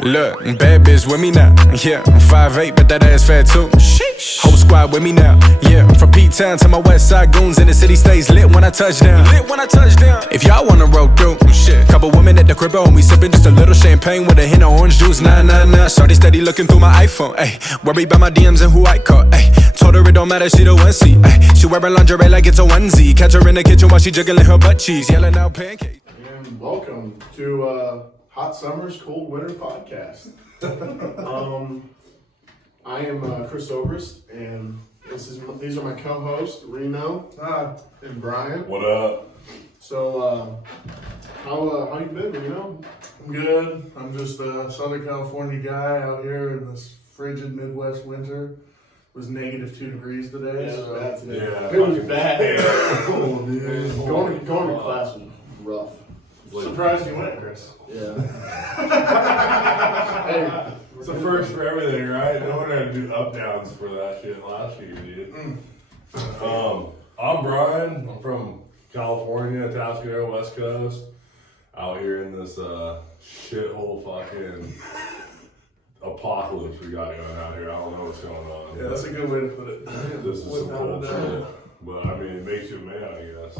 Look, bad bitch with me now. Yeah, I'm 5'8", but that ass fat too. Whole squad with me now. Yeah, I'm from P-Town to my west side goons, and the city stays lit when I touch down. If y'all wanna roll through, shit. Couple women at the crib and we sippin' just a little champagne with a hint of orange juice. Nah. Shorty steady looking through my iPhone. Ayy, worried about my DMs and who I call. Ayy, told her it don't matter, she the one C. Ayy, she wearing lingerie like it's a onesie. Catch her in the kitchen while she jiggling her butt cheese, yelling out pancakes. And welcome to Hot Summers, Cold Winter podcast. I am Chris Obrist, and these are my co-hosts, Reno and Brian. What up? So, how you been, Reno? I'm good. I'm just a Southern California guy out here in this frigid Midwest winter. It was -2 degrees today. Yeah, so bad today. Yeah. It was bad. Oh, dude. Going to class was rough. Surprised you went, Chris. Yeah. Hey, it's the first for everything, right? No one had to do up downs for that shit last year, dude. I'm Brian. I'm from California, Tascadero, West Coast. Out here in this shithole fucking apocalypse we got going out here. I don't know what's going on. Yeah, that's a good way to put it. This is some bullshit. But I mean, it makes you mad, I guess.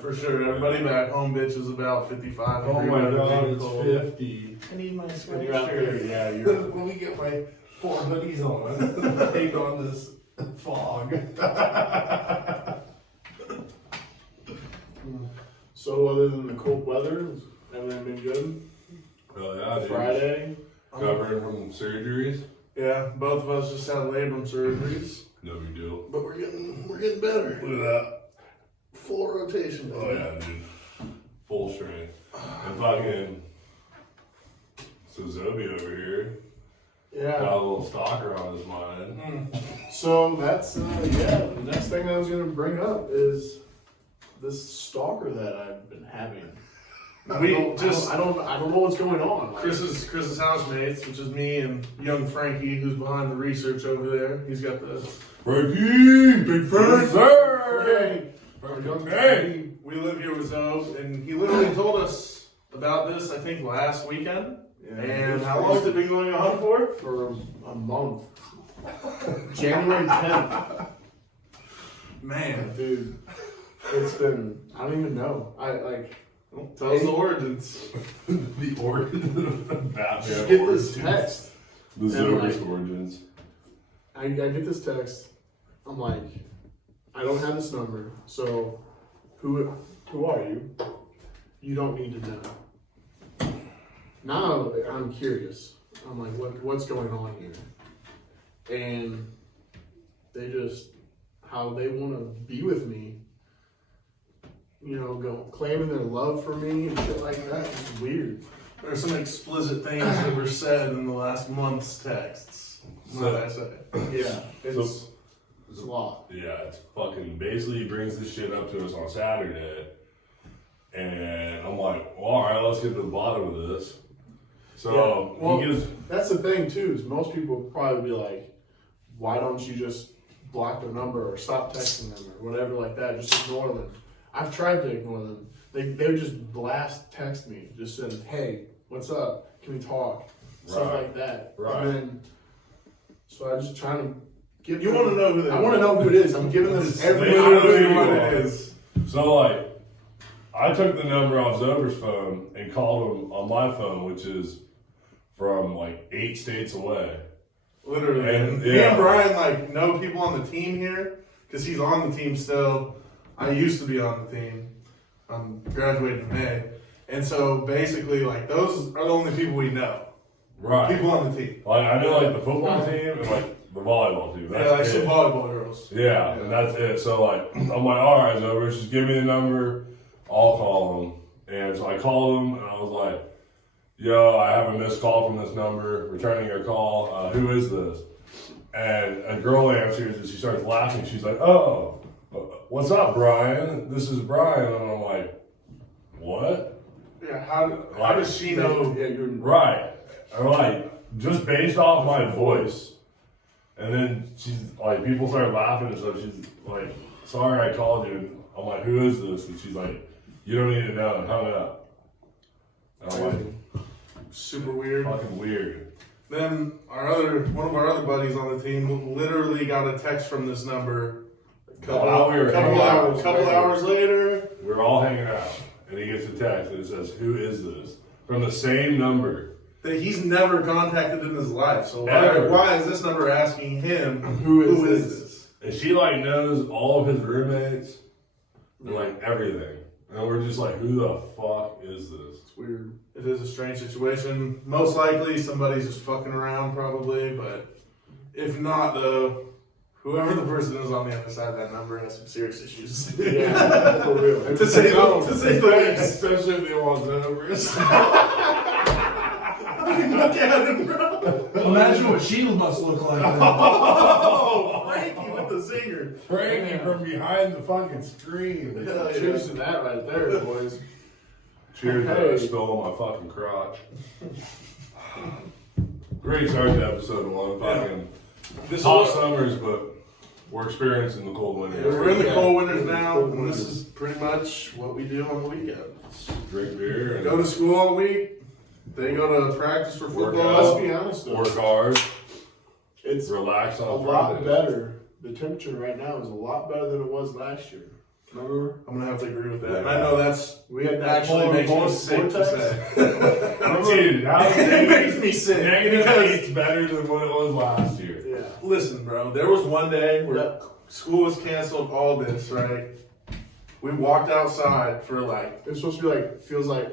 For sure. Everybody back home bitches about 55 Oh degrees. my god, Being it's cold. 50. I need my When you're out there, Yeah, you're. When we get my 4 hoodies on, take on this fog. So, other than the cold weather, has everything been good? Hell yeah, dude. Friday. Recovering from surgeries. Yeah, both of us just had labrum surgeries. No big deal. But we're getting better. Look at that. Full rotation. Oh yeah, dude. Full strength. And fucking Suzuki over here. Yeah. Got a little stalker on his mind. So that's the next thing I was gonna bring up is this stalker that I've been having. I don't know what's going on. Chris's housemates, which is me and young Frankie, who's behind the research over there. He's got the Frankie! Big Frank! Sir! Our young Hey! Frankie, we live here with Zoe, and he literally told us about this, I think, last weekend. Yeah. And how long has it been going on for a month. January 10th. Man, Dude, it's been, I don't even know. tell us the origins. The origins of Batman. Just get origins. this text. The Zobrist origins. I get this text. I'm like, I don't have this number, so who are you? You don't need to know. Now I'm curious. I'm like, what's going on here? And they just, how they want to be with me, claiming their love for me and shit like that. It's weird. There's some explicit things that were said in the last month's texts. What I say? Yeah, it's a lot. Yeah, it's fucking basically he brings this shit up to us on Saturday. And I'm like, well, alright, let's get to the bottom of this. So he gives. That's the thing too, is most people would probably be like, why don't you just block their number or stop texting them or whatever like that, just ignore them. I've tried to ignore them. They would just blast text me, just saying, hey, what's up? Can we talk? Stuff Right. like that. Right. And then, so I just trying to give You want to know who they I want to know who it is. I'm giving them every I know literally who what you it are. is. So like, I took the number off Zober's phone and called him on my phone, which is from like 8 states away. Literally. And, Me yeah. and Brian know people on the team here because he's on the team still. I used to be on the team. I'm graduating in May. And so basically those are the only people we know. Right. People on the team. Like I know like the football team and like the volleyball team. That's Yeah, like it. some volleyball girls. Yeah, and that's it. So like, I'm like, all right, Zober, just give me the number. I'll call him. And so I called him, and I was like, yo, I have a missed call from this number. Returning your call. Who is this? And a girl answers, and she starts laughing. She's like, oh, what's up, Brian? This is Brian. And I'm like, what? Yeah, how does she know? Yeah, you're Right. I'm like, just based off my voice. And then she's like, people start laughing and stuff. She's like, sorry I called you. I'm like, who is this? And she's like, you don't need to know. And hung up. And I'm like, super weird. Fucking weird. Then one of our other buddies on the team literally got a text from this number a couple hours later. We were all hanging out, and he gets a text and it says, "Who is this?" From the same number that he's never contacted in his life. So why is this number asking him Who is this? And she like knows all of his roommates and like everything. And we're just like, who the fuck is this? It's weird. It is a strange situation. Most likely somebody's just fucking around probably, but if not, whoever the person is on the other side of that number has some serious issues. Yeah, for real. to say the least. Especially if they want numbers. Look at him, bro. Imagine what she must look like. Then. Oh, Frankie with the zinger. Frankie from behind the fucking screen. Hell yeah. Cheers to that right there, boys. Cheers, Hey. I stole my fucking crotch. Great start to episode 1. Fucking This hot is- summers, but we're experiencing the cold winters. We're in the cold winters now, and this is pretty much what we do on the weekends. Drink beer and Go to school all week. They go to practice for Work football. out. Let's be honest though. work hard, It's relax a on lot Fridays. better. The temperature right now is a lot better than it was last year. Remember? I'm gonna have to agree with that. And I know that's We had that actually polar makes me vortex. sick to say. Dude, how It makes me sick negative because 8's better than what it was last year. Yeah. listen, bro. There was one day where Yep. school was canceled. All this, right? We walked outside for like It's supposed to be like, feels like,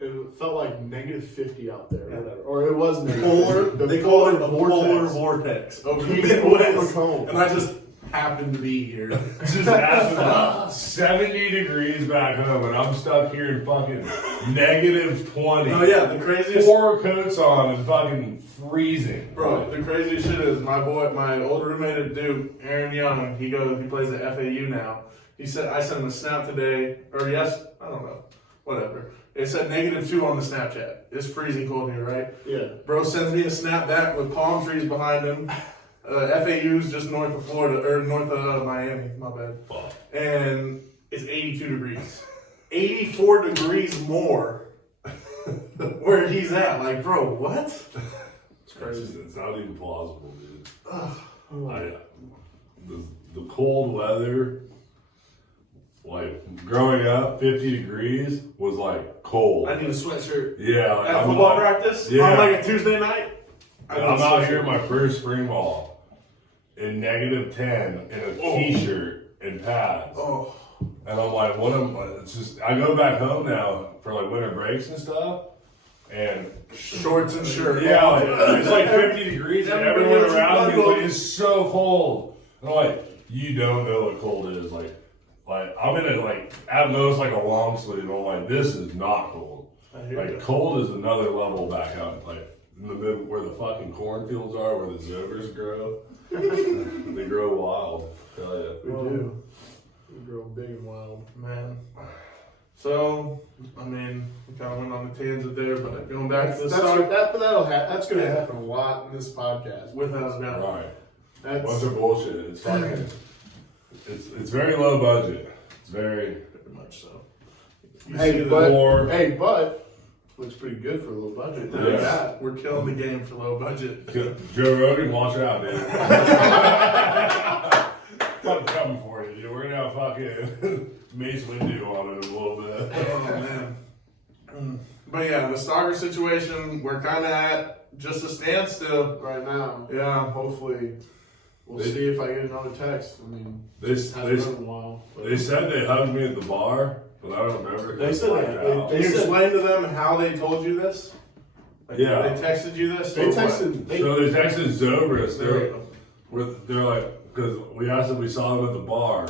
it felt like negative 50 out there, or whatever. Or it was negative. polar. 50. They call it a vortex. polar vortex over the People look Midwest, home. and I just happened to be here. Just happened 70 degrees back home, and I'm stuck here in fucking negative 20. Oh yeah, the craziest. 4 coats on and fucking freezing. Bro, the craziest shit is my old roommate at Duke, Aaron Young. He plays at FAU now. He said I sent him a snap today, or yes, I don't know, whatever. It said -2 on the Snapchat. It's freezing cold here, right? Yeah. Bro sends me a snap back with palm trees behind him. FAU's just north of Florida, or north of Miami. My bad. Fuck. And it's 82 degrees. 84 degrees more where he's at. Like, bro, what? It's crazy. It's not even plausible, dude. The cold weather, like growing up, 50 degrees was like cold. I need a sweatshirt. Yeah, like, At I'm football not- practice Yeah. on like a Tuesday night. I need I'm a out sweatshirt. here my first spring ball in -10 in a t-shirt and pads. Oh, And I'm like, it's just, I go back home now for like winter breaks and stuff. And shorts and shirt. yeah, like, it's like 50 degrees and everyone Everyone's around me bundled. like, it's so cold. And I'm like, you don't know what cold is. Like I'm in it like, at most like a long sleeve. And I'm like, this is not cold. I hear Like you. cold is another level back out. Like in the middle where the fucking cornfields are, where the zovers grow. They grow wild. Hell yeah. We do. We grow big and wild. Man. So, I mean, we kind of went on a tangent there, but going back to the start, That's going to happen a lot in this podcast. without a doubt. Right. That's Bunch of bullshit. It's fucking. It's very low budget. It's very. Pretty much so. You hey, see the but war. looks pretty good for a low budget. Yeah. Yeah. We're killing the game for low budget. Joe Rogan, watch out, dude. I'm coming for you, dude. We're gonna have fucking Mace Windu on it in a little bit. Oh man. But yeah, the stalker situation, we're kind of at just a standstill. Right now, Yeah. hopefully, we'll They- see if I get another text. I mean, They, it hasn't they, been a while. But they said they hugged me at the bar, but I don't remember. They said Blacked that. out. Can you explain to them how they told you this? Like, Yeah. They texted you this? they or what? texted. They, So they texted Zobrist. There you They're like, because we asked if we saw them at the bar,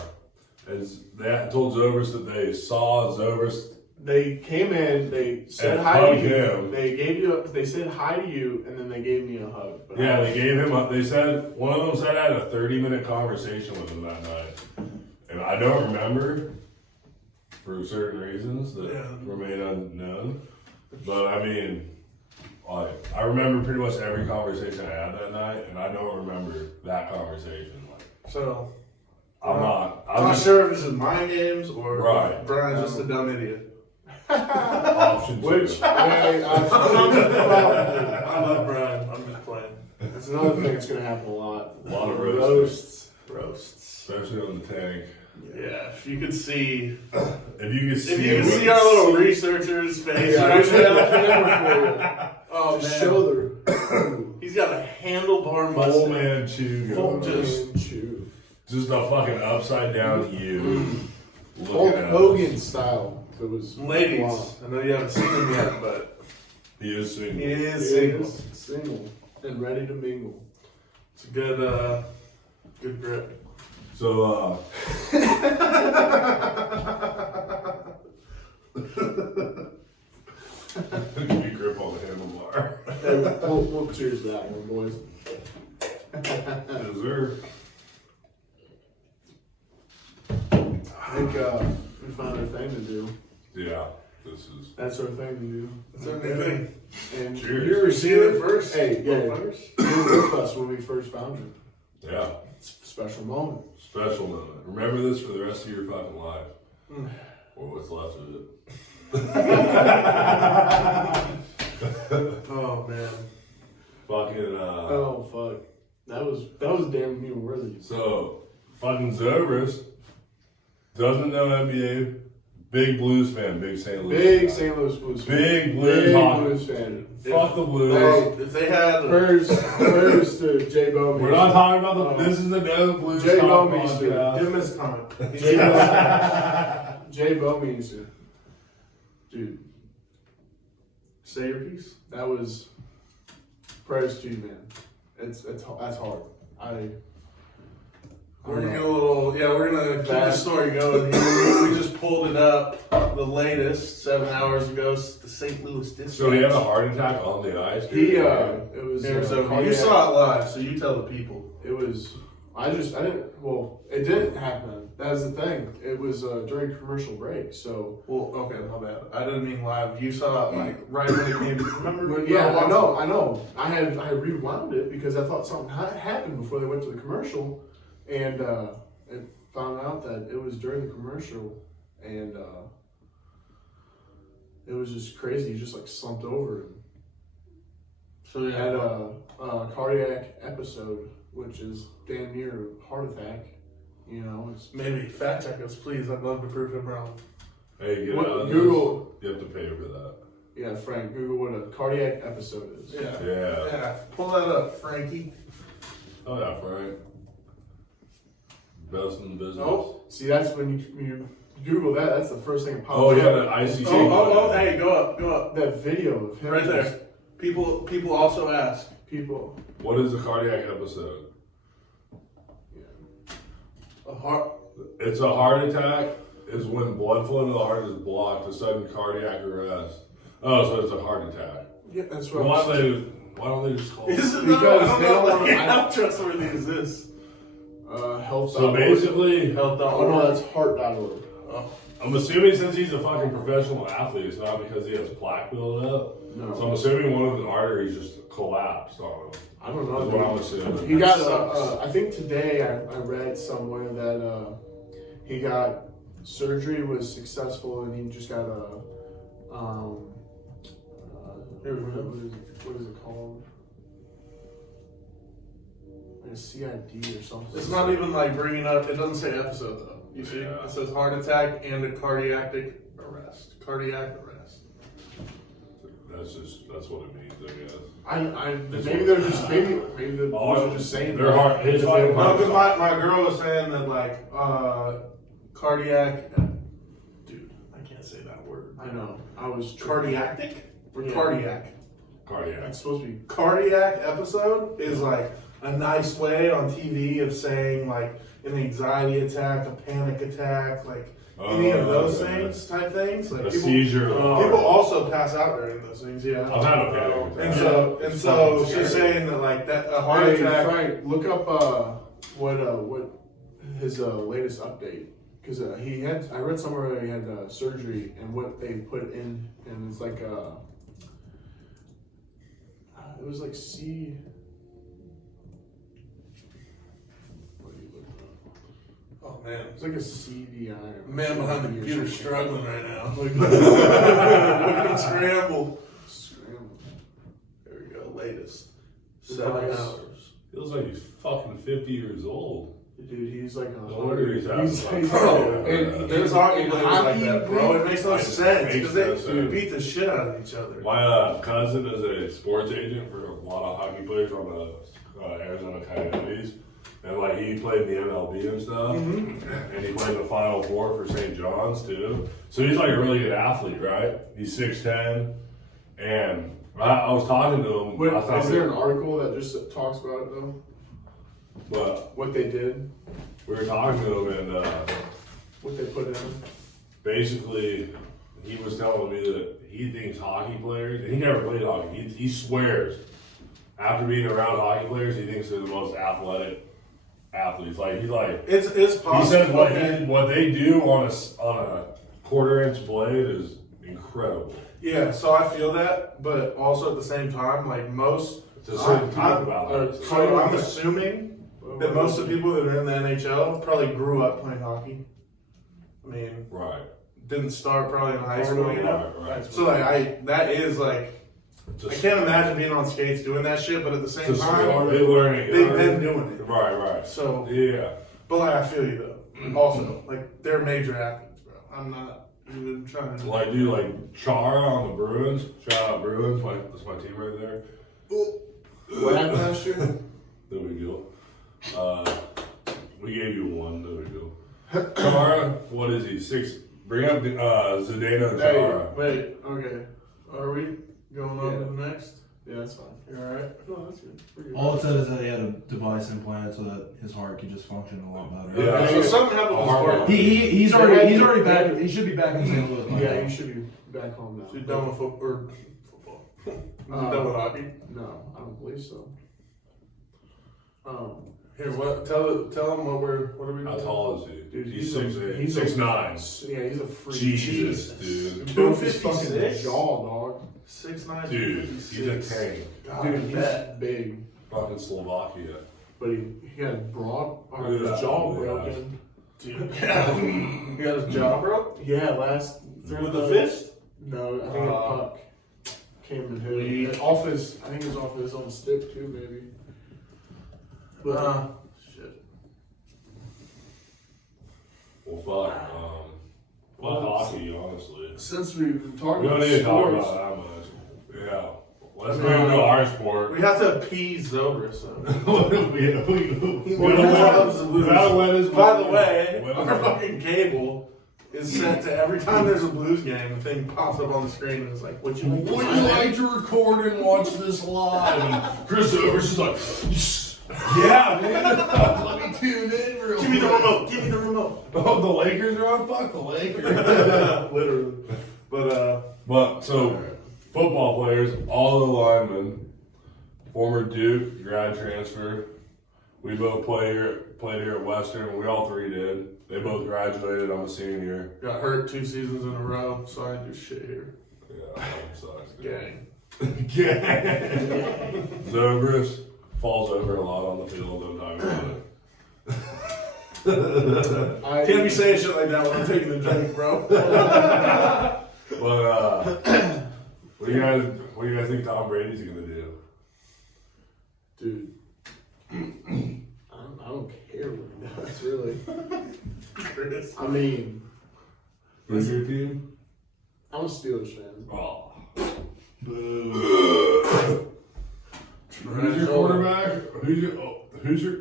and they told Zobrist that they saw Zobrist. They came in. They said And hi to hugged you. him. They gave you. They said hi to you, and then they gave me a hug. But Yeah, they gave him up. They said one of them said I had a 30-minute conversation with him that night, and I don't remember for certain reasons that Yeah. remain unknown. But I mean, like I remember pretty much every conversation I had that night, and I don't remember that conversation. Like So, I'm not I'm not just, sure if this is mind games or Right. if Brian's just a dumb idiot. Option 2. Which, hey, I love Brian. I'm just playing. that's another thing that's gonna happen a lot. A lot of roasting. Roasts. Especially on the tank. Yeah, if you could see, If you could see, if you could see our little researcher's face Yeah, I right should have now. a camera for you. Oh To man, show the he's got a handlebar full mustache. man chew. Full going. chew. Just a fucking upside down you. Hulk Looking at Hogan us. style. It was Ladies, wow. I know you haven't seen him yet, but He is he single. is He single. is single and ready to mingle. It's a good, good grip. So, you grip on the handlebar. Hey, we'll cheers that one, boys. Yes, sir. I think we found our thing to do. Yeah, this is. That's our thing to do. It's a new thing. And Cheers. you received it first. Hey, yeah, Go first. you were with us when we first found you. Yeah, It's a special moment. special moment. Remember this for the rest of your fucking life. Or what's left of it. Oh man. Fucking, Oh fuck, that was damn near worthy. so, fucking Zobrist doesn't know NBA. Big Blues fan, big St. Louis. Big guy. St. Louis Blues fan. Big Blues Big hockey. Blues fan. Fuck the Blues. Hey, If they had, Prayers to Jay Bowman. We're not talking about Oh. the. This is the No Blues Jay Talk Bowmeister. podcast. give him his time. Jay Bowmeister. Dude, Say your piece. that was prayers to you, man. That's hard. We're gonna get a little, we're gonna keep the story going here. We just pulled it up, the latest, 7 hours ago, the St. Louis Dispatch. So he had a heart attack on the ice. He dude. it was You cardiac- saw it live, so you tell the people. It was. I didn't. Well, it didn't happen. That's the thing. It was during commercial break. So. Well, okay, my bad. I didn't mean live. You saw it like right when it came. Remember? Well, yeah, I know. I rewound it because I thought something happened before they went to the commercial, and I found out that it was during the commercial, and it was just crazy. He just like slumped over and So had yeah, a cardiac episode, which is damn near a heart attack. You know, it's maybe fact check us, please. I'd love to prove him wrong. Hey, get What- out of Google. this. You have to pay for that. Yeah, Frank, Google what a cardiac episode is. Yeah. Yeah. Yeah. Pull that up, Frankie. Oh yeah, Frank. Best in the business. Oh. See, that's when you Google that. That's the first thing that pops Oh yeah, up. the ICC. Oh, hey, go up. That video of him Right just- there. People also ask. People. What is a cardiac episode? A heart. It's a heart attack. Is when blood flow to the heart is blocked, a sudden cardiac arrest. Oh, so it's a heart attack. Yeah, that's what Why I'm saying. don't they just call it? Is it Because not? I they don't don't know. wanna- How trustworthy is this? Health. So basically, Health. Oh no, that's heart.org. Oh. I'm assuming since he's a fucking professional athlete, it's not because he has plaque building up. No. So I'm assuming one of the arteries just collapsed on him. I don't That's what I'm know. assuming. He got. sucks. I think today I read somewhere that he got surgery was successful and he just got a. What is it called? Like a CID or something. It's not even like bringing up. It doesn't say episode though. You see, Yeah. it says heart attack and a cardiac arrest. Cardiac arrest. That's what it means, I guess. Maybe they're just maybe the Oh, boys are just saying their that heart- his because fucking they- heart- No, because my girl was saying that like cardiac. Dude, I can't say that word. I know. I was Cardiac or Yeah. cardiac. Cardiac. It's supposed to be. Cardiac episode is like a nice way on TV of saying like an anxiety attack, a panic attack, like any of those okay. things type things. Like A seizure. People also pass out during those things. Yeah. I've had a panic attack. And so she's saying that like that a heart Hey, attack. Frank, look up what his latest update because he had. I read somewhere that he had surgery and what they put in and it's like it was like C. What are you looking Oh man. It's like a CDI. Man behind the computer struggling right now. Look at him scramble. Scramble. There we go. Latest. His 7 eyes. hours. Feels like he's fucking 50 years old. Dude, he's like a No wonder he's out. Bro, and there's hockey in players like hockey, that, bro. It makes no It sense makes because no they sense. beat the shit out of each other. My cousin is a sports agent for a lot of hockey players on the Arizona Coyotes. And like he played in the MLB and stuff. And he played the Final Four for St. John's too. So he's like a really good athlete, right? He's 6'10". And I was talking to him. Wait, I thought is there an article that just talks about it though? But What they did? we were talking to him and What they put in? basically he was telling me that he thinks hockey players, and he never played hockey, he swears after being around hockey players, he thinks they're the most athletic athletes. Like he's like, It's he possible. says what they do on a quarter-inch blade is incredible. Yeah, so I feel that, but also at the same time, like most. It's a certain type of athletes. So I'm assuming that most of the people that are in the NHL probably grew up playing hockey. I mean, Right. didn't start probably in high school, you know. Right. So like that is like I can't imagine being on skates doing that shit, but at the same time, they learning. they've been doing it. Right. So, Yeah. but like I feel you though. Also, like they're major athletes, bro. I'm not even trying to. Like, dude, like Chara on the Bruins. Shout out Bruins. That's my team right there. What happened last year? No big deal. We gave you one. No big deal. Chara, what is he? 6. Bring up Zdeno and Hey, Chara. wait, okay. Are we going on to the next? Yeah, that's fine. You all right? No, that's good. We're good. All it said is that he had a device implanted so that his heart could just function a lot better. Yeah. So something happened with his heart. He's already back. He should be back in St. Louis. by Yeah, now. you should be back home now. Is he done with football? Is he done with hockey? No, I don't believe so. Here, what? Tell him what are we doing? How tall is he? Dude, he's a- 6'8". he's a- 6'9". Yeah, he's a freak. Jesus, dude. Broke his fucking 256? jaw, dog. 6'9", Dude, he's a tank. God, Dude, I he's bet. big. Fucking Slovakia. But he had broad, or Look at his that. jaw Look at broken. Dude, he got his jaw broke Yeah, last through with the fist. No, I think a puck came and hit him. And off his, I think it was off his own stick too, maybe. But Shit. Well, fuck. Fuck hockey, honestly. since we've been talking We don't about need to talk sports, about that much. Yeah. Let's move to our sport. We have to appease Zober, so. we Gotta let his By the way, Let our his- fucking cable is set to every time there's a Blues game, the thing pops up on the screen and it's like, what you Would you like to record and watch this live? And Chris Overs is like, yeah, man. Let me tune in real Give me the quick. remote, give me the remote. Oh, the Lakers are on? Fuck the Lakers. Literally. But, so, football players, all the linemen, former Duke, grad transfer. We both played here at Western. We all 3 did. They both graduated. I'm a senior. Got hurt 2 seasons in a row, so I do shit here. Yeah, that sucks. Gang. Zobrist falls over a lot on the field. Don't talk about it. Can't be saying shit like that when I'm taking a drink, bro. But what do you guys think Tom Brady's gonna do? dude, I don't care what he does, really. Chris. I mean, Who's your team? I'm a Steelers fan. Oh. Boo. Who's your quarterback? Who's your?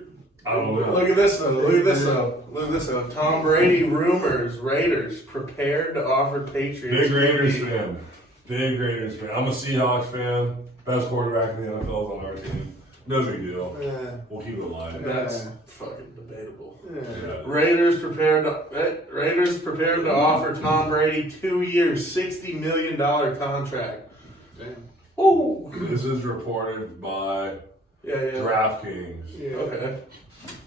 I don't know. Look at this though. Look at this though. Look at this though. Tom Brady rumors. Raiders prepared to offer Patriots. Big Raiders fan. Big Raiders fan. I'm a Seahawks fan. Best quarterback in the NFL is on our team. No big deal. We'll keep it alive. That's fucking debatable. Yeah. Raiders prepared to offer Tom Brady 2 years, $60 million contract. Damn. Oh. This is reported by Yeah. DraftKings. Yeah. Okay.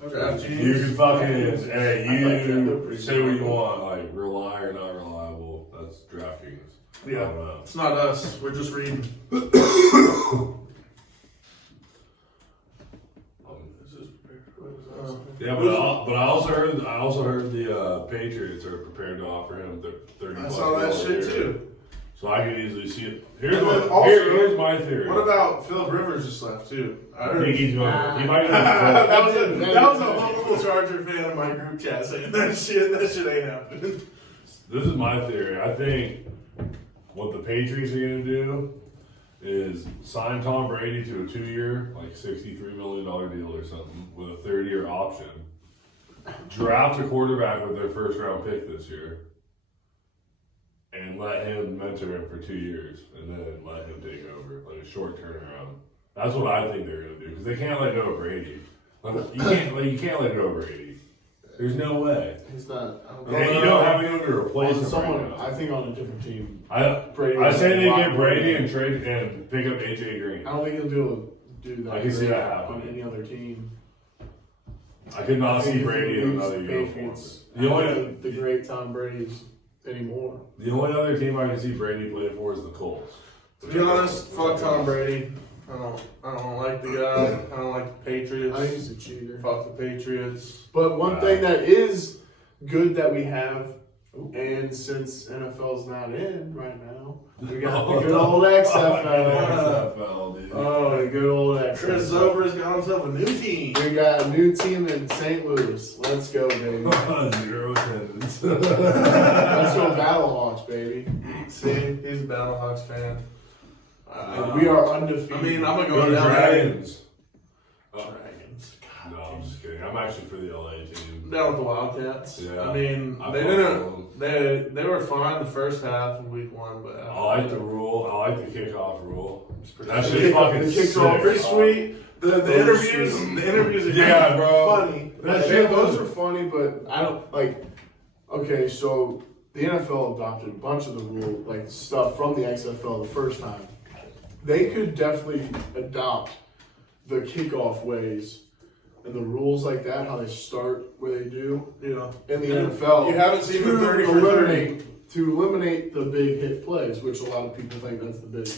You can fucking, hey, I like that. They're you pretty say what you smart. want, like, rely or not reliable. That's DraftKings. I Yeah. don't know. It's not us. We're just reading. Is this prepared? What is that? Yeah, but I also heard the Patriots are prepared to offer him 30. I saw that shit too. So I could easily see it. Here's my theory. What about Philip Rivers just left too? I think he's going. He might go. that was a hopeful Charger fan in my group chat saying that shit ain't happening. This is my theory. I think what the Patriots are going to do is sign Tom Brady to a 2-year, like $63 million deal or something, with a 3rd-year option. Draft a quarterback with their first-round pick this year, and let him mentor him for 2 years, and then let him take over, like a short turnaround. That's what I think they're going to do, because they can't let go of Brady. You can't let go of Brady. There's no way. He's not. And you don't have anyone to replace him someone. right now. I think on a different team. I say they get Brady and trade and pick up AJ Green. I don't think he'll do that. I can see that on happening. any other team. I could not see think Brady if in he another leaves uniform. Patriots, The only the great Tom Brady's anymore. other team I can see Brady play for is the Colts. To be honest, fuck Tom Brady. I don't like the guy. I don't like the Patriots. I think he's a cheater. Fuck the Patriots. But one thing that is good that we have, and since NFL's not in right now, we got the good old XFL. XFL, dude. Oh, the good old XFL. Chris Zober has got himself a new team. We got a new team in St. Louis. Let's go, baby. 0 attendance. Let's go Battlehawks, baby. See, he's a Battlehawks fan. And we are undefeated. I mean, I'm gonna Go go down Dragons. Dragons. No, I'm just kidding. I'm actually for the LA team. Down with the Wildcats. Yeah. I mean, I they fuck didn't. They were fine the first half of week 1, but I like the rule. I like the kickoff rule. That The shit's fucking the kicks sick. are pretty sweet. The interviews are Yeah, bro. funny. That Yeah, shit those was are funny, but I don't like. Okay, so the NFL adopted a bunch of the rule, like stuff from the XFL the first time. They could definitely adopt the kickoff ways and the rules like that, how they start where they do, You know, in the NFL. You haven't seen the 30 for 30. To eliminate the big hit plays, which a lot of people think that's the big.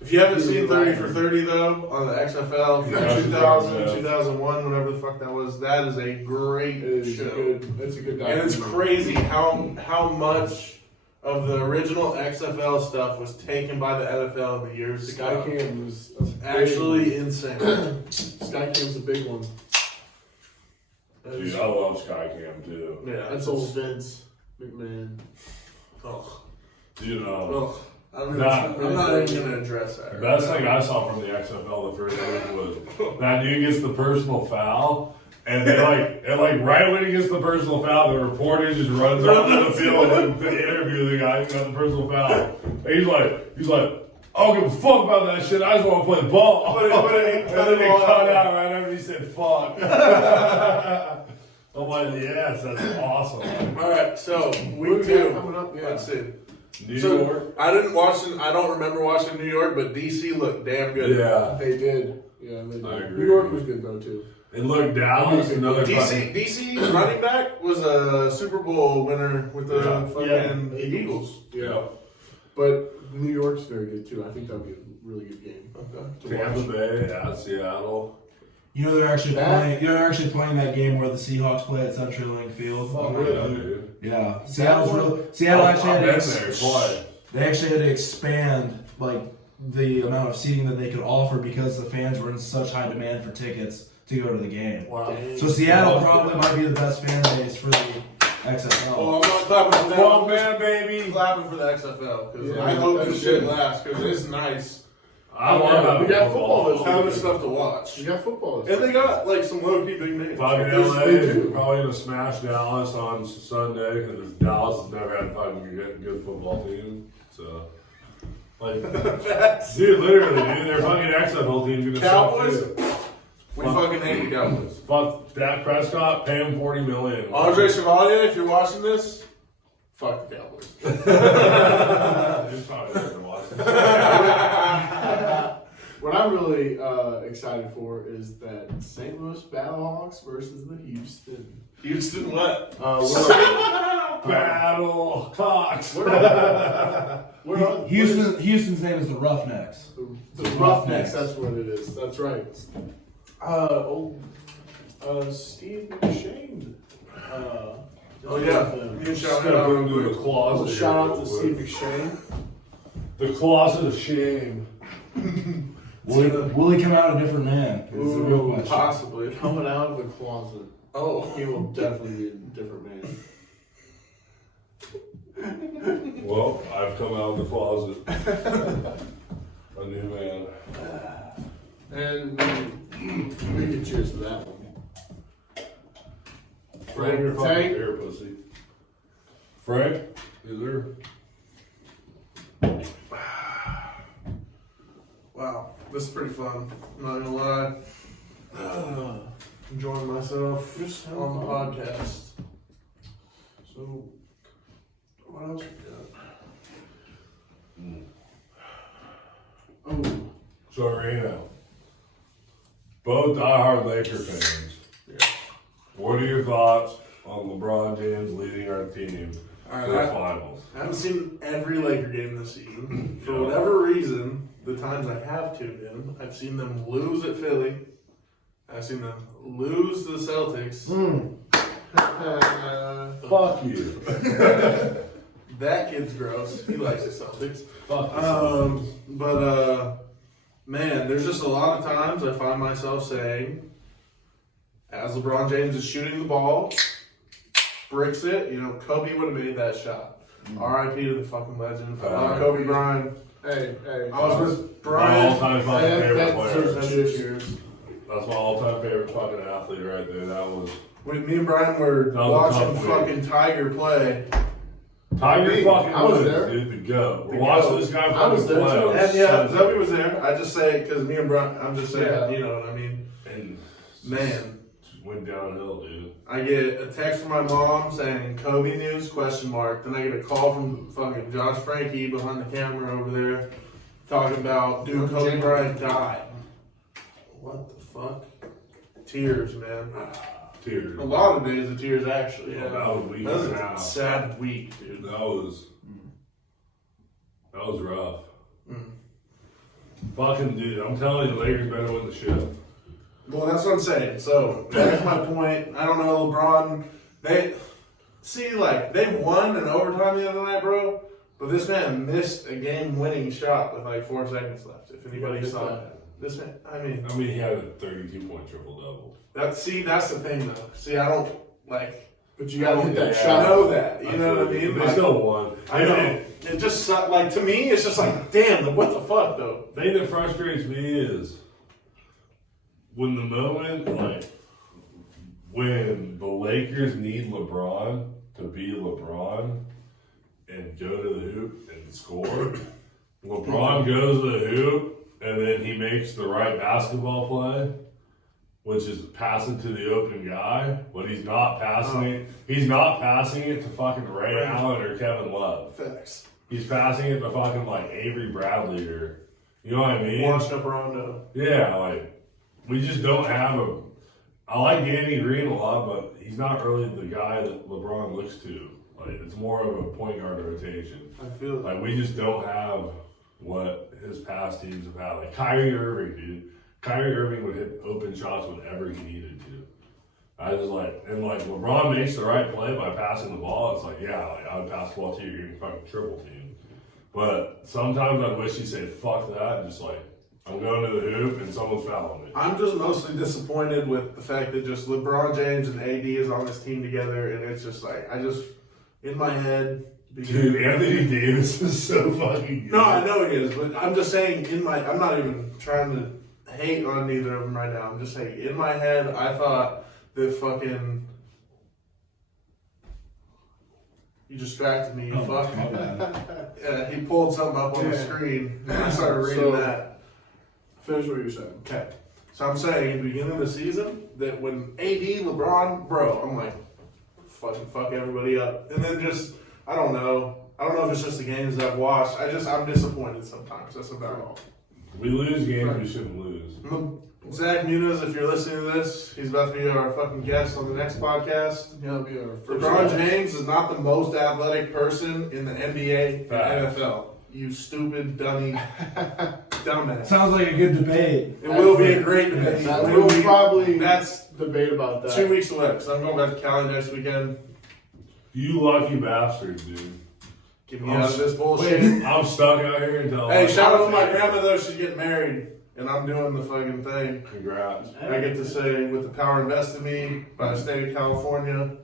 If you haven't seen 30 for 30 though on the XFL, Yeah, 2000, yeah. 2001, whatever the fuck that was, that is a great It is show. good. It's a good. And it's documentary. crazy how much of the original XFL stuff was taken by the NFL in the years to come. Skycam was a big Actually insane. one. Skycam's a big one. Dude, I love Skycam too. Yeah, That's old Vince McMahon. Ugh. Dude, Ugh. I'm Nah. not even gonna address that. the best thing I saw from the XFL the first week was that dude gets the personal foul, and they right when he gets the personal foul, the reporter just runs out to the field and to interview the guy who got the personal foul. And he's like, I don't give a fuck about that shit. I just want to play ball. But it And then they cut out right after he said fuck. I'm like, yes, that's awesome. All right, so What week do we got 2. coming up? Yeah. Let's see. New So York. I don't remember watching New York, but DC looked damn good. Yeah. They did. Yeah, they did. I agree. New York was good though too. And look, Dallas, another fucking. DC's running back was a Super Bowl winner with the Yeah. fucking Yeah. Eagles. Yeah. But New York's very good too. I think that'll be a really good game. Okay. Tampa Bay at Seattle. You know they're actually That- playing. You're actually playing that game where the Seahawks play at CenturyLink Field. Oh, really? Yeah, dude. Yeah, Seattle actually I've had been to there twice. they actually had to expand like the amount of seating that they could offer because the fans were in such high demand for tickets to go to the game. Wow. So Seattle probably might be the best fan base for the XFL. Oh, I'm not clapping for that. Fuck, man, baby. I'm clapping for the XFL because Yeah, I hope that's this shit good. lasts because it's nice. I love we got football this Having week. stuff to watch. You got football. And they got like some low key big names. Fucking Yes, LA they is do. probably gonna smash Dallas on Sunday because Dallas has never had fucking good football team. So, like, dude, literally, dude, their fucking XFL team's gonna Cowboys? suck, too. We fucking hate the Cowboys. Fuck Dak Prescott, pay him $40 million. Andre Chevalier, if you're watching this, fuck the Cowboys. He's probably not gonna watch this. What I'm really excited for is that St. Louis Battlehawks versus the Houston. Houston, what? Battle Cox. Houston's name is the Roughnecks. The Roughnecks. That's what it is. That's right. Steve McShane. Oh yeah, you can shout it out real into the quick. closet. Shout here out to real Steve quick. McShane. The closet of shame. Will he come out a different man? Is the real Ooh, question. possibly. Coming out of the closet. Oh, He will definitely be a different man. Well, I've come out of the closet. A new man. And we can cheers to that one. Frank, your fucking Tank. beer, pussy. Frank, is there? wow, this is pretty fun. I'm not gonna lie. Enjoying myself Just have on the fun. podcast. So, what else we got? Oh, So, Reno, both diehard Laker fans, Yeah. what are your thoughts on LeBron James leading our team All to the right, finals? I haven't seen every Laker game this season. For Yeah. whatever reason, the times I have tuned in, I've seen them lose at Philly. I've seen them lose to the Celtics. Fuck you. That kid's gross. He likes the Celtics. Fuck you. Man, there's just a lot of times I find myself saying, as LeBron James is shooting the ball, bricks it, Kobe would have made that shot. R.I.P. to the fucking legend. I love Kobe Bryant. hey. I was with My Bryant. all-time fucking favorite that player. deserves cheers. That's my all-time favorite fucking athlete right there. That was When me and Brian were That was a watching tough fucking Tiger play. Tiger Me, fucking I was Woods, there. dude. The GOAT. We're The watching GOAT. this guy I was fucking there play. too. And yeah, Zoe was there. I just say it because me and Brian, I'm just saying, Yeah. you know what I mean? And Man, just went downhill, dude. I get a text from my mom saying Kobe news, question mark. Then I get a call from fucking Josh Frankie behind the camera over there talking about, dude, Kobe Bryant died. What the fuck? Tears, man. Tears. A lot of days of tears, actually. Yeah. That was a week That was and a a half. sad week, dude. That was rough. Mm. Fucking dude, I'm telling you, the Lakers better win the shit. Well, that's what I'm saying. So that's my point. I don't know, LeBron. They won in overtime the other night, bro. But this man missed a game-winning shot with like 4 seconds left. If anybody saw that, this man. I mean, He had a 32-point triple-double. that's the thing though. See, I don't like. But you gotta hit that Yeah. I shot. know that. You know what I mean? They Like, still won. I know. It just like to me, it's just like, damn. Like, what the fuck though? The thing that frustrates me is when the moment, when the Lakers need LeBron to be LeBron and go to the hoop and score, LeBron goes to the hoop and then he makes the right basketball play, which is passing to the open guy, but he's not passing it. He's not passing it to fucking Ray Allen or Kevin Love. Facts. He's passing it to fucking Avery Bradley or, you know what I mean? Washed up Rondo. Yeah, we just don't have a. I like Danny Green a lot, but he's not really the guy that LeBron looks to. It's more of a point guard rotation. I feel it. We just don't have what his past teams have had. Kyrie Irving, dude. Kyrie Irving would hit open shots whenever he needed to. I just LeBron makes the right play by passing the ball. It's I would pass the ball to you, you're getting fucking triple team. But sometimes I wish he'd say fuck that and just I'm going to the hoop and someone's fouling me. I'm just mostly disappointed with the fact that just LeBron James and AD is on this team together, and it's just in my head. Dude, Anthony Davis is so fucking good. No, I know he is, but I'm just saying I'm not even trying to hate on either of them right now. I'm just saying in my head, I thought that fucking. You distracted me, you fuck. My bad. Yeah, he pulled something up on the Yeah. screen, and I started reading So- that. Finish what you're saying. Okay. So I'm saying at the beginning of the season that when AD, LeBron, bro, I'm like, fuck everybody up. And then I don't know if it's just the games that I've watched. I'm disappointed sometimes. That's about all. We lose games we shouldn't lose. Zach Muniz, if you're listening to this, he's about to be our fucking guest on the next podcast. That'll be our first LeBron guest. James is not the most athletic person in the NBA and Facts. NFL. you stupid dummy dumbass. Sounds like a good debate. It will be a great debate. That will probably That's debate about that. 2 weeks away, because I'm going back to Cali next weekend. You lucky bastards, dude. Get me out of this bullshit. I'm stuck out here until. Hey, shout out to my grandma though. She's getting married, and I'm doing the fucking thing. Congrats. I get to say, with the power invested in me by the state of California.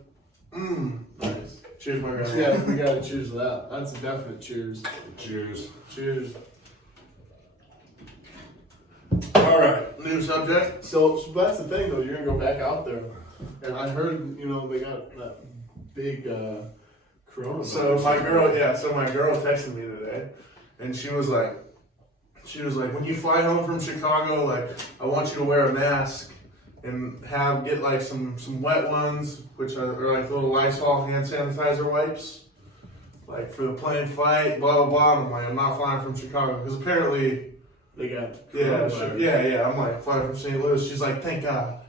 Nice. Cheers, my grandma. Yeah, we gotta choose that. That's a definite cheers. Cheers. Cheers. All right. New subject. So that's the thing though, you're gonna go back out there. And I heard, they got that big coronavirus. So my girl texted me today, and she was like, when you fly home from Chicago, like, I want you to wear a mask and get like some wet ones, which are like little Lysol hand sanitizer wipes, like for the plane flight, blah blah blah. And I'm like, I'm not flying from Chicago because apparently They got yeah. I'm like, flying from St. Louis. She's like, thank God.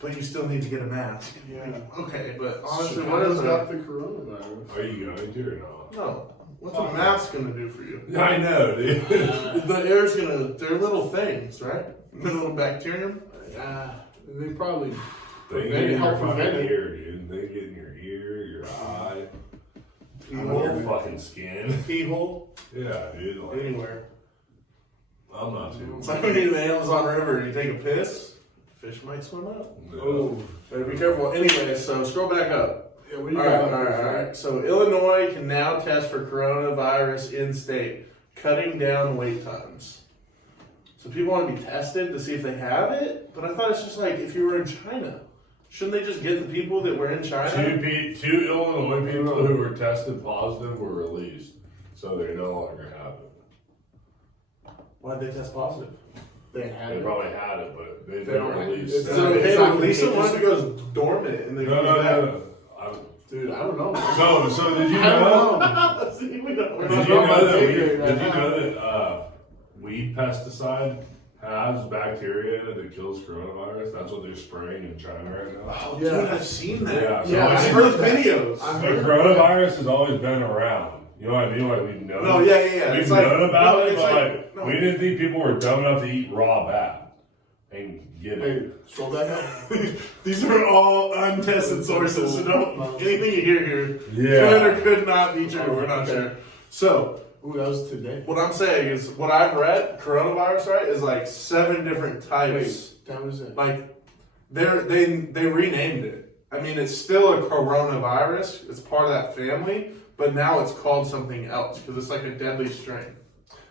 But you still need to get a mask. Yeah. Okay, but honestly, what Chicago's is got that? the coronavirus. Are you going to or not? No. What's a mask gonna do for you? I know, dude. The air's they're little things, right? Little bacterium. They probably They Prevent get it, in help your fucking prevent it. ear, dude. They get in your ear, your eye, your Keyhole. fucking skin. Keyhole. Yeah, dude. Like, Anywhere. I'm not too. It's like when you're in the Amazon River and you take a piss, fish might swim up. Oh. Better be careful. Anyway, so scroll back up. Yeah, what do All you right, got? all right. So Illinois can now test for coronavirus in state, cutting down wait times. So people want to be tested to see if they have it, but I thought it's just like if you were in China, shouldn't they just get the people that were in China? Two Illinois people who were tested positive were released, so they no longer have it. Why'd they test positive? They had They it. probably had it, but they've They been don't have- released. it's So not- hey, not release it contagious. once it goes dormant and they No. Dude, I don't know. So did you I don't know? know. See, we don't. We're Did not you talking know about that? baby right Did you now. know that weed pesticide has bacteria in it that kills coronavirus? That's what they're spraying in China right now. Oh, Yeah. dude, I've seen that. Yeah, so Yeah, I I've think heard videos. I the heard coronavirus has always been around. You know what I mean? Like we've known. No, yeah. We've It's like, known about no, it, it's but like, no. we didn't think people were dumb enough to eat raw bat and get it. Hey, scroll back up. These are all untested sources, so don't anything you hear here Yeah. could or could not be true. We're not sure. So Ooh, that was today. what I'm saying is, what I've read, coronavirus, right, is like 7 different types. Wait, that was it. Like they renamed it. I mean, it's still a coronavirus. It's part of that family, but now it's called something else because it's like a deadly strain.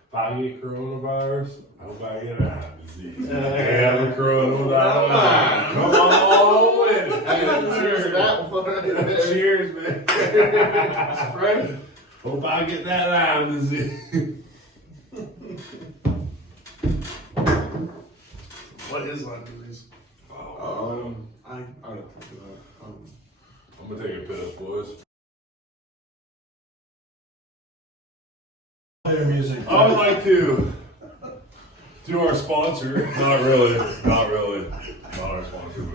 If I get coronavirus, I hope I get a disease. Yeah, the coronavirus. Come on with it. Hey, cheers to that one right there. Cheers, man. Right? Hope I get that Lyme disease. What is Lyme disease? I don't think of that. I'm gonna take a piss, boys. Play your music. I would like to our sponsor. Not really not our sponsor,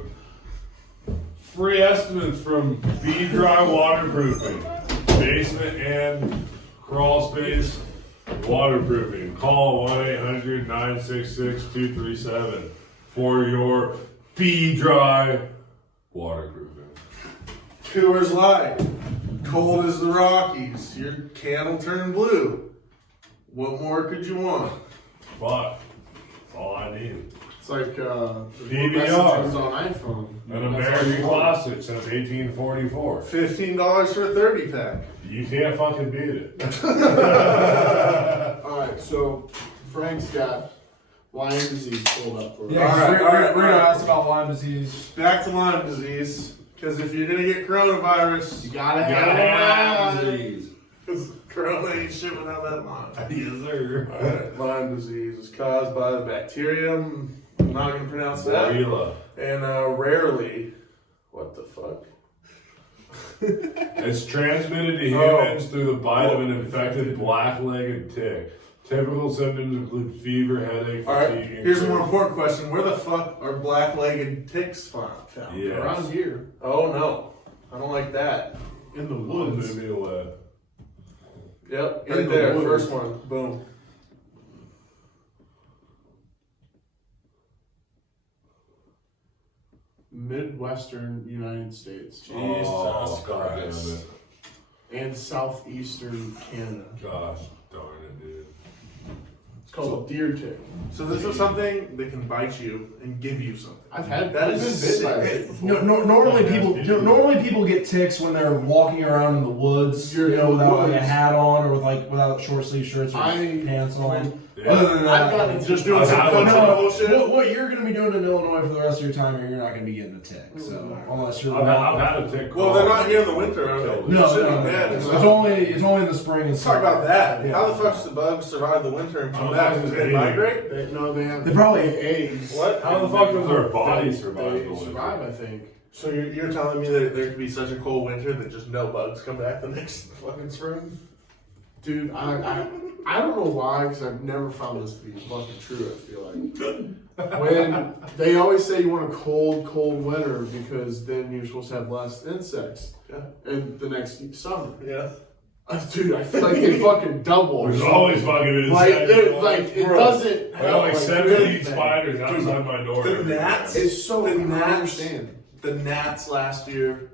but free estimates from Be Dry Waterproofing, basement and crawl space waterproofing. Call 1-800-966-237 for your Be Dry waterproofing. Coors Light. Cold as the Rockies. Your can will turn blue. What more could you want? But all I need. It's like the PBR. messages on iPhone. An American classic since 1844. $15 for a 30 pack. You can't fucking beat it. Alright, so Frank's got Lyme disease pulled up for us. Yeah, All right, we're all gonna right. ask about Lyme disease. Back to Lyme disease. Because if you're going to get coronavirus, You gotta Gotta have have Lyme. disease. because corona ain't shit without that Lyme. Yes, sir. Alright, Lyme disease is caused by the bacterium. I'm not going to pronounce that. Variola. And rarely, what the fuck? It's transmitted to Oh. humans through the bite of an infected black-legged tick. Typical symptoms include fever, headache, Alright, fatigue, and here's a more cramps. important question. Where the fuck are black-legged ticks found? Yes. Around here. Oh no, I don't like that. In the One woods. movie away. Yep, In right the there, woods. first one. Boom. Midwestern United States Oh, Jesus God damn Christ. it. and southeastern Canada. Gosh darn it, dude. It's called a deer tick. So this is something that can bite you and give you something. I've had That I've is been bit by a sick. tick before. Normally people get ticks when they're walking around in the woods, You're in the without like a woods. hat on or without short sleeve shirts or I- pants on. Yeah. Other than that, I've gotten Just doing I've some had country one. bullshit. what you're going to be doing in Illinois for the rest of your time, you're not going to be getting a tick. So unless you're I've had a tick. Well, they're not here in the winter, are they? no, Shouldn't no, be bad. it's only in the spring. And Let's talk summer. about that. Yeah. How the fuck does the bugs survive the winter and come How the back? fuck Do does they it migrate? They have They probably- eggs. What? How the fuck does our body They survive the winter? survive, I think. So you're telling me that there could be such a cold winter that just no bugs come back the next fucking spring? Dude, I don't know why, because I've never found this to be fucking true, I feel like. When they always say you want a cold winter because then you're supposed to have less insects Yeah. in the next summer. Yeah. Dude, I feel like they fucking double. There's always fucking Like, insects. it doesn't I got like help, 17 anything. spiders outside my door. The gnats. It's so The I don't gnats. understand. The gnats last year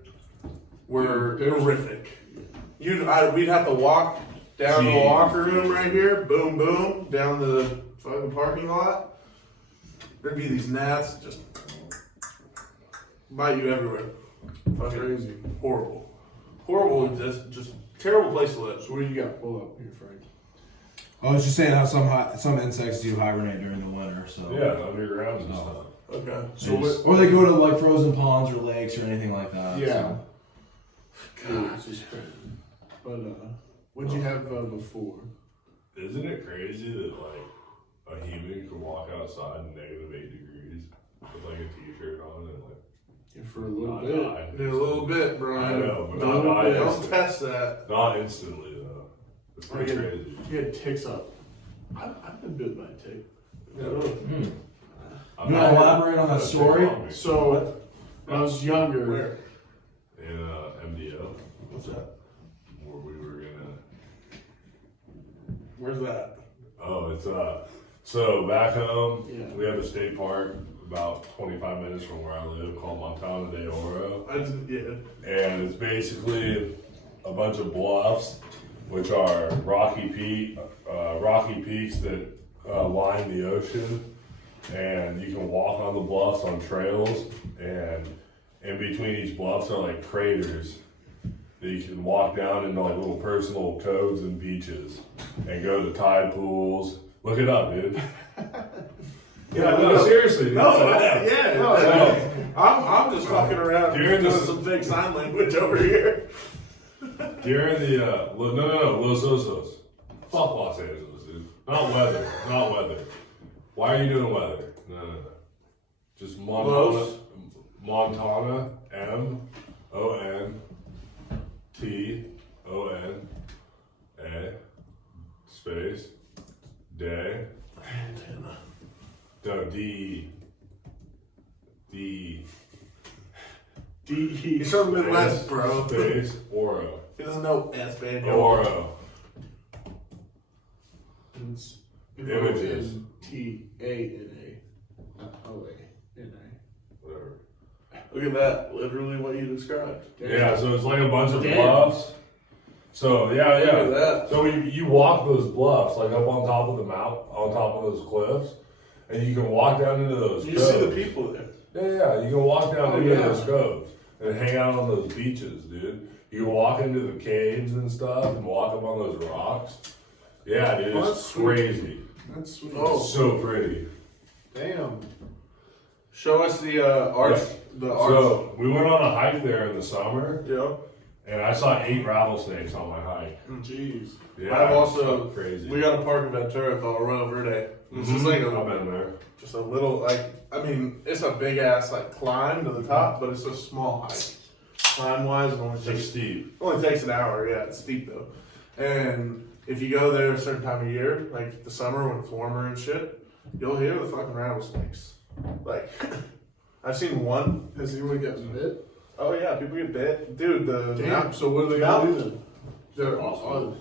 were Dude, there's- horrific. We'd have to walk down the Jeez. locker room right here, boom, boom, down the fucking parking lot. There'd be these gnats just bite you everywhere. Fucking Crazy. horrible, horrible. Just terrible place to live. So what do you got? Pull up here, Frank. I was just saying how some insects do hibernate during the winter. So Yeah, underground and stuff. Okay. So what? or they go to like frozen ponds or lakes or anything like that. Yeah. so. God, it's just crazy. But what'd you have before? Isn't it crazy that like a human can walk outside in -8 degrees with like a t-shirt on and like Yeah, for a little not bit. die? In a little bit, Brian. I know, but don't, not die don't instantly. test that. Not instantly though. It's pretty Like, crazy. He had ticks up. I've been bit by a tick. Yeah. You want to elaborate on that story? So when I was younger, Where? in MDO What's that? where we were gonna. Where's that? Oh, it's so back home Yeah. we have a state park about 25 minutes from where I live called Montana de Oro. Yeah. And it's basically a bunch of bluffs, which are rocky peaks that line the ocean, and you can walk on the bluffs on trails, and in between each bluffs are like craters that you can walk down into like little personal coves and beaches, and go to tide pools. Look it up, dude. Yeah, no, seriously. No, dude. yeah. No, So, I'm just fucking around During doing the- some fake sign language over here. During the Los Osos. Fuck Los Angeles, dude. Not weather. Why are you doing weather? No. Just Los. Montana, MONTONA space day. No, D. He's from the Midwest, bro. Space Oro. He doesn't know Espanol. Oro. it's Images. TANA, not OANA. Whatever. Look at that. Literally what you described. Yeah, so it's like a bunch of Damn. bluffs. So Look at yeah. that. So you walk those bluffs like up on top of the mount, on top of those cliffs, and you can walk down into those. You coves. see the people there. Yeah, you can walk down Oh, into yeah. those coves and hang out on those beaches, dude. You can walk into the caves and stuff and walk up on those rocks. Yeah, dude, Oh, it's that's sweet. crazy. That's sweet. It's so pretty. Damn. Show us the arch. Yeah. The arch. So we went on a hike there in the summer, Yeah. and I saw 8 rattlesnakes on my hike. Jeez. Yeah, I've it's also fucking crazy. We got a park in Ventura called Arroyo Verde. This is like I've a been there. just a little I mean it's a big ass like climb to the top, but it's a small hike. Climb wise, it only It's like takes steep. only takes an hour. Yeah, it's steep though. And if you go there a certain time of year, like the summer when it's warmer and shit, you'll hear the fucking rattlesnakes. Like I've seen one. Has anyone gotten bit? Oh yeah, people get bit, dude. The Damn. So what are they gonna do then? They're Awesome.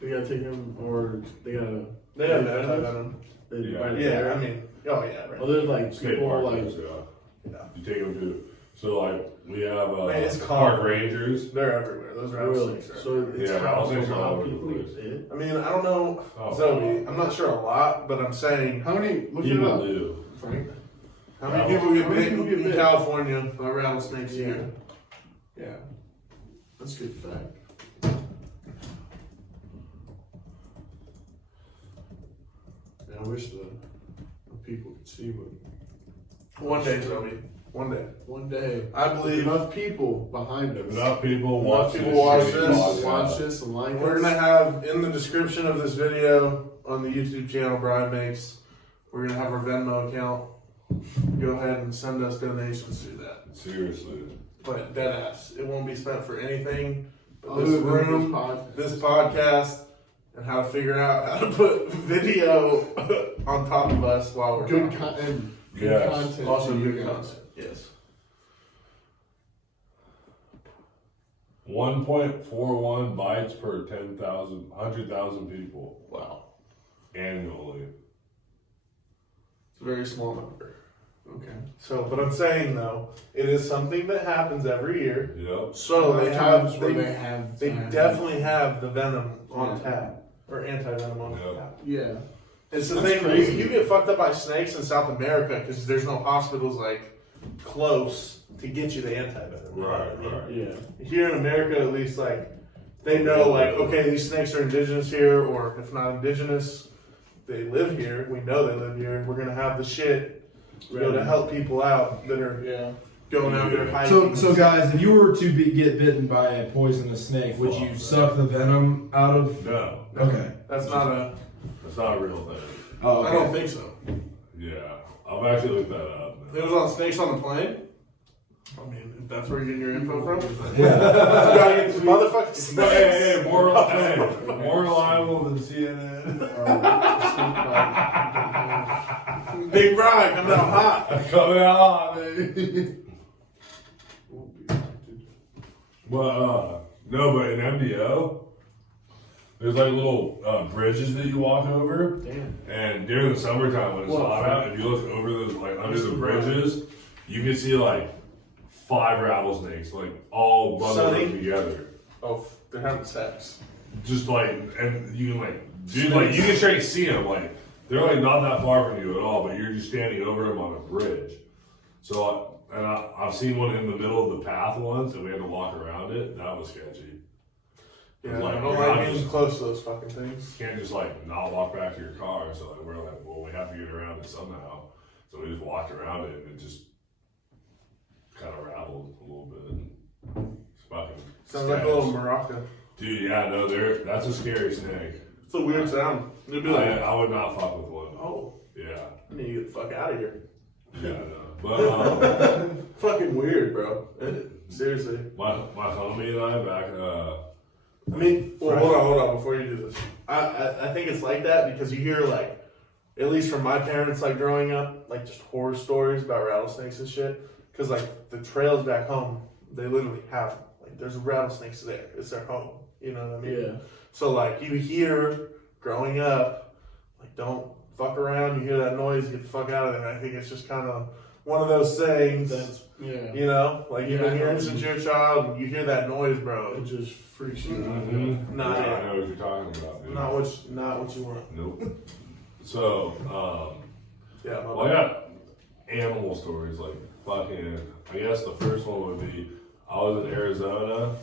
They gotta take them, or they gotta. They have anti-venom. They Yeah. right Yeah, there. I mean, oh yeah, right. Well, there's like Skate people park, like. yeah. You take them to, so like, we have, Man, it's park common. rangers. They're everywhere. Those Really? rattlesnakes are. So it's Yeah, how rattlesnakes are all how over the people place. get bit. I mean, I don't know, Oh, Zoe. I'm not sure a lot, but I'm saying How many? Look it People up, do. Frank. how many people get How many bit people get in bit? California by rattlesnakes a Yeah. year? Yeah, that's a good fact. Yeah, I wish the people could see what. One day, Zoe. One day. One day, I with believe enough people behind If us. enough people Enough watch people this, watch shitty this, podcast, Watch this and like we're us. gonna have in the description of this video on the YouTube channel Brian makes. We're gonna have our Venmo account. Go ahead and send us donations through that. Seriously. But dead ass, it won't be spent for anything but Other this than room, podcast. this podcast, and how to figure out how to put video on top of us while we're Good talking. content. Good Yes. content. Also to you good guys. content. Yes. 1.41 bites per 100,000 people Wow. annually. It's a very small number. Okay. So, but I'm saying though, it is something that happens every year. Yep. So they have, where they, they have. they time. definitely have the venom on Yeah. tap or anti-venom on Yeah. tap. Yeah. It's the That's thing. crazy. You get fucked up by snakes in South America because there's no hospitals like close to get you the anti-venom. You know what I Right, mean? right. Yeah. Here in America, at least, like they know, like okay, these snakes are indigenous here, or if not indigenous, they live here. We know they live here. We're gonna have the shit to go to help people out that are Yeah. going out there hiking. So guys, if you were to get bitten by a poisonous snake, would you suck the venom out of? No, Okay. That's not a. that's not a real thing. Oh, I okay. don't think so. Yeah, I've actually looked that up. It was on Snakes on the Plane. I mean, if that's where you're getting your info from. Yeah. You gotta get this motherfucking Hey, more reliable than CNN. Big Brian coming out hot. Coming out, baby. But no, but in MDO, there's like little bridges that you walk over, Damn. and during the summertime when it's What? hot out, if you look over those like under the bridges, you can see like 5 rattlesnakes like all bundled Sunny? up together. Oh, they're having sex. Just like, and you can like, dude, like you can straight see them. Like they're like not that far from you at all, but you're just standing over them on a bridge. So, I've seen one in the middle of the path once, and we had to walk around it. That was sketchy. Yeah, Like, I don't you're like not being just- close to those fucking things. You can't just like not walk back to your car. So like, we're like, well, we have to get around it somehow. So we just walked around it, and it just kind of rattled a little bit. It's fucking Sounds like a sketch. little maraca. Dude, yeah, no, that's a scary snake. It's a weird sound. It'd be like, I would not fuck with one. oh, Yeah, I need to get the fuck out of here. yeah, no. But Fucking weird, bro. Seriously. my homie and I back. I mean, well, hold on, before you do this. I think it's like that because you hear, like, at least from my parents, like, growing up, like, just horror stories about rattlesnakes and shit. Because, like, the trails back home, they literally have them. Like, there's rattlesnakes there. It's their home. You know what I mean? Yeah. So, like, you hear, growing up, like, don't fuck around. You hear that noise, get the fuck out of there. I think it's just kind of one of those things. That's yeah. You know, like you've Yeah, I been know. hearing since you're a child, and you hear that noise, bro. It just freaks you out. Mm-hmm. Nah, I yeah. know what you're talking about, dude. Not what you want. Nope. So, Yeah, my well, I got animal stories. Like fucking. I guess the first one would be I was in Arizona,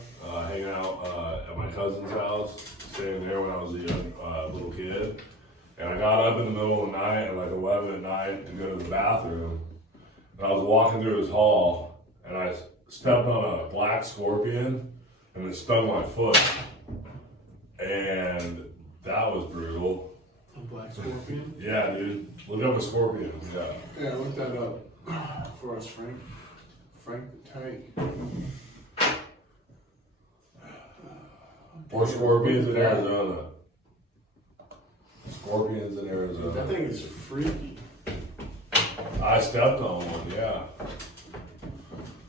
hanging out at my cousin's house, staying there when I was a young little kid. And I got up in the middle of the night at like 11 at night to go to the bathroom. And I was walking through his hall, and I stepped on a black scorpion, and it stung my foot. And that was brutal. A black scorpion. Yeah, dude. Look up a scorpion. Yeah. Yeah, look that up for us, Frank. Frank the Tank. Or scorpions in Arizona. Scorpions in Arizona. That thing is freaky. I stepped on one, yeah.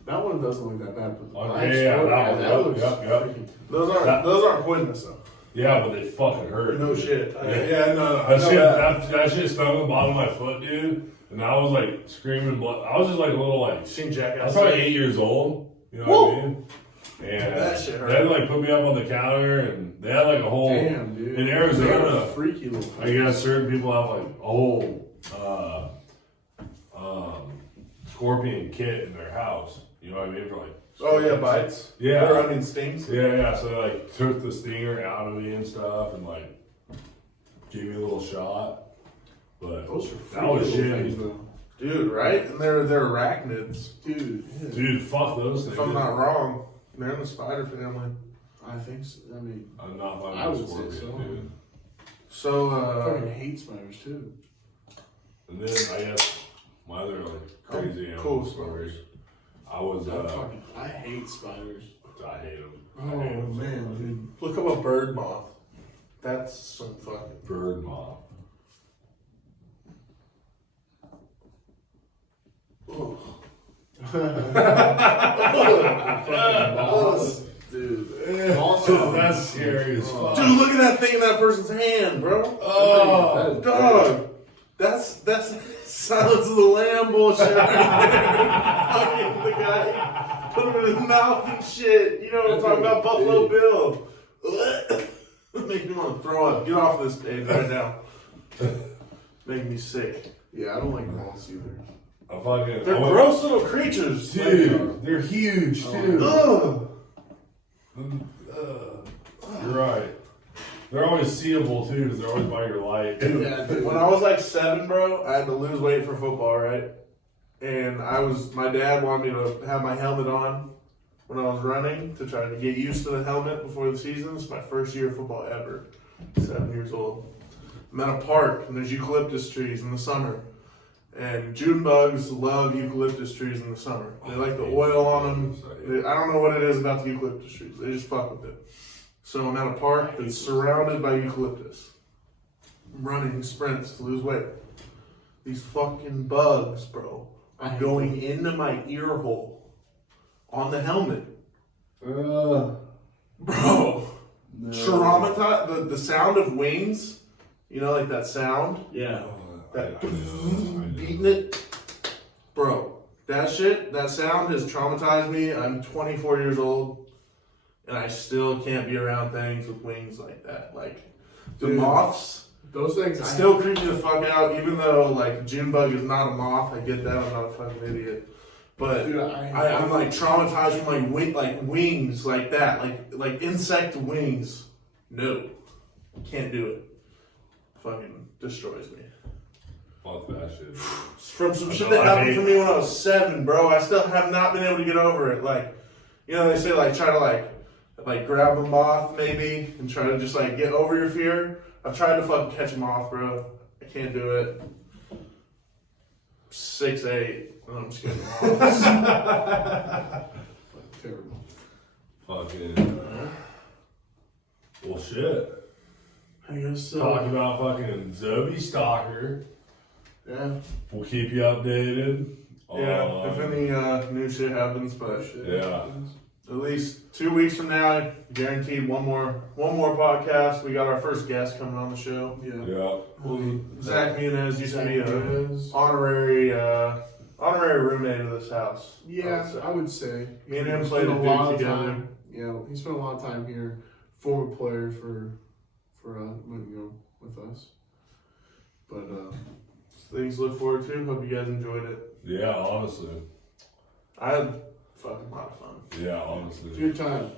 That one doesn't look that bad, but the Oh, black yeah, scorpion, that one, that yep, looks yep. freaky. Those aren't That- those aren't poisonous though. Yeah, but they fucking hurt. No shit. Yeah. No. I That know shit, that. that shit stung the bottom of my foot, dude. And I was like screaming blood. I was just like a little like. Seen I was Jackass. probably 8 years old. You know what I mean? And That shit hurt. they had like put me up on the counter, and they had like a whole Damn, dude. in They're Arizona. freaky little. I guess certain people have like a whole scorpion kit in their house. You know what I mean? For like. Oh yeah, bites. Yeah. Or, I mean stings. Yeah. So they like took the stinger out of me and stuff, and like gave me a little shot. But Those are that freaky was little shitty. things, though. Dude, right? And they're arachnids. Dude. Yeah. Dude, fuck those things. If I'm not wrong, they're in the spider family. I think so. I mean, I'm not fucking I would say scorpion, so. dude. So I fucking hate spiders too. And then I guess my other like crazy animal cool stories. I was I hate spiders. I hate them. Oh man, dude. look up a bird moth. That's some fucking. Bird moth. Ugh. Balls. Dude. Also, That's scary as fuck. Dude, look at that thing in that person's hand, bro. Oh, Dog. That's Silence of the Lamb bullshit right there. Fucking the guy put him in his mouth and shit. You know what I'm talking about? Buffalo Bill. Make me want to throw up. Get off this page right now. Making me sick. yeah, I don't like moths either. I fucking. They're gross little creatures. Dude, they're huge too. Ugh. You're right. They're always seeable too, because they're always by your light. Yeah, dude. When I was like 7, bro, I had to lose weight for football, right? And my dad wanted me to have my helmet on when I was running to try to get used to the helmet before the season. It's my first year of football ever. 7 years old. I'm at a park and there's eucalyptus trees in the summer. And June bugs love eucalyptus trees in the summer. They like the oil on them. I don't know what it is about the eucalyptus trees. They just fuck with it. So I'm at a park that's surrounded by eucalyptus. I'm running sprints to lose weight. These fucking bugs, bro, are going into my ear hole on the helmet. Bro, traumatized. The sound of wings, you know, like that sound? Yeah. That I know. beating it. Bro, that sound has traumatized me. I'm 24 years old, and I still can't be around things with wings like that. Like, the Dude. moths Those things still creep me the fuck out, even though, like, June bug is not a moth. I get that. I'm not a fucking idiot. But Dude, I'm like traumatized from wings like that, like insect wings. No, can't do it. Fucking destroys me. Fuck that shit. From some shit know, that I happened hate- for me when I was 7, bro. I still have not been able to get over it. Like, you know, they say like try to like grab a moth maybe and try to just like get over your fear. I've tried to fucking catch a moth, bro. I can't do it. 6'8". No, I'm just kidding. terrible. Fucking. Well, shit. I guess so. Talk about fucking Zoe Stalker. Yeah. We'll keep you updated. Yeah, if any new shit happens, but Yeah. at least 2 weeks from now, guaranteed one more podcast. We got our first guest coming on the show. Yeah. Yeah. Zach Muniz used to be a Muniz. honorary roommate of this house. Yeah, I would say. Me and him He played spent a a Duke lot of together. time. Yeah, he spent a lot of time here. Former player for with us. But Things to look forward to. Hope you guys enjoyed it. Yeah, honestly. I had a fucking lot of fun. Yeah, honestly. good time.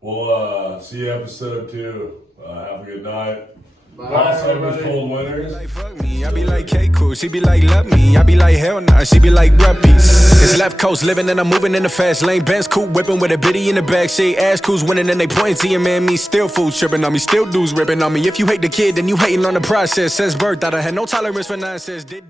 We'll see you episode 2. Have a good night. Bye, Lots of everybody. cold winters. Like fuck me, I be like, hey cool, she be like, love me, I be like, hell nah, she be like, bruh peace. It's left coast living and I'm moving in the fast lane, Benz coupe whipping with a bitty in the back, shit, ass coos winning and they pointing to you, man, me still food tripping on me, still dudes ripping on me. If you hate the kid, then you hating on the process. Since birth, I done had no tolerance for nonsense. Did